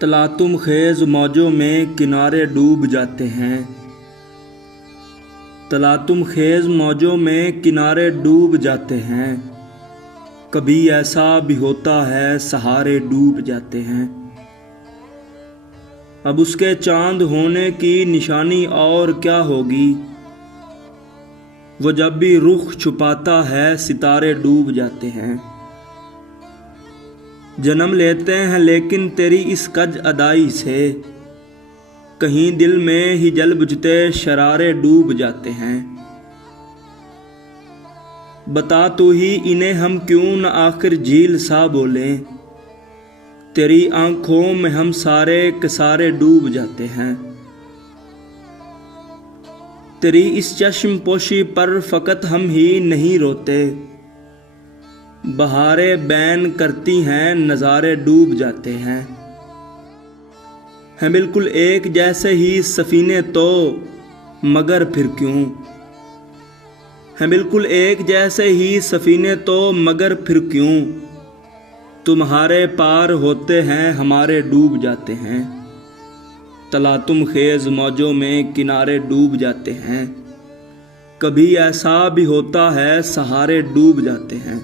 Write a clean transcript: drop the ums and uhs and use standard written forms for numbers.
तलातुम खेज मौजों में किनारे डूब जाते हैं। तलातुम खेज मौजों में किनारे डूब जाते हैं। कभी ऐसा भी होता है सहारे डूब जाते हैं। अब उसके चांद होने की निशानी और क्या होगी। वो जब भी रुख छुपाता है सितारे डूब जाते हैं। जन्म लेते हैं लेकिन तेरी इस कज अदाई से कहीं दिल में ही जल बुझते शरारे डूब जाते हैं। बता तू ही इन्हें हम क्यों न आखिर झील सा बोलें। तेरी आंखों में हम सारे के सारे डूब जाते हैं। तेरी इस चश्म पोशी पर फकत हम ही नहीं रोते। बहारें बैन करती हैं नज़ारे डूब जाते हैं। बिल्कुल एक जैसे ही सफ़ीने तो मगर फिर क्यों। बिल्कुल एक जैसे ही सफ़ीने तो मगर फिर क्यों। तुम्हारे पार होते हैं हमारे डूब जाते हैं। तलातुम खेज मौजों में किनारे डूब जाते हैं। कभी ऐसा भी होता है सहारे डूब जाते हैं।